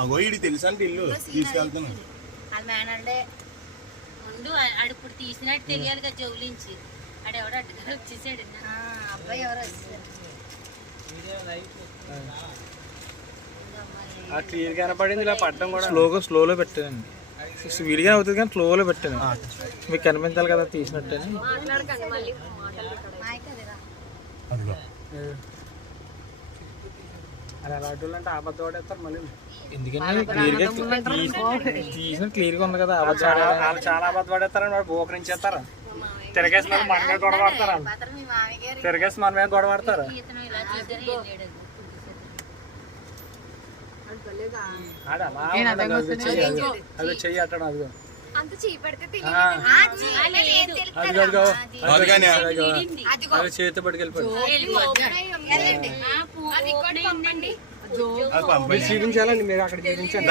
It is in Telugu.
అగో ఇది తెలుసా అంటే ఇల్లు తీసుకెళ్తాను ముందు అడుపుడు తీసినట్టు తెలియాలి కదా జౌలించి ఆడెవడో అడ్డుగా వచ్చేసాడు అబ్బాయి ఎవరో వచ్చేసారు క్లియర్ కనపడింది ఇలా పట్టడం కూడా స్లోలో పెట్టానండి విడిగా అవుతుంది కానీ స్లోలో పెట్టాను మీకు కనిపించాలి కదా తీసినట్టే అది అలాంటి అంటే ఆపద వాడేస్తారు మళ్ళీ ఎందుకంటే క్లియర్గా తీసిన క్లియర్గా ఉంది కదా వాళ్ళు చాలా ఆపద పడేస్తారని వాడు బోకరించేస్తారు తిరగేసి మన మీద గొడవ పడతారు తిరగేసి మన మీద గొడవ పడతారు అది చెయ్యి అట్టడం అదిగో అది చేతి పట్టుకెళ్ళిపోయింది చూపించాలండి మీరు అక్కడ చూపించండి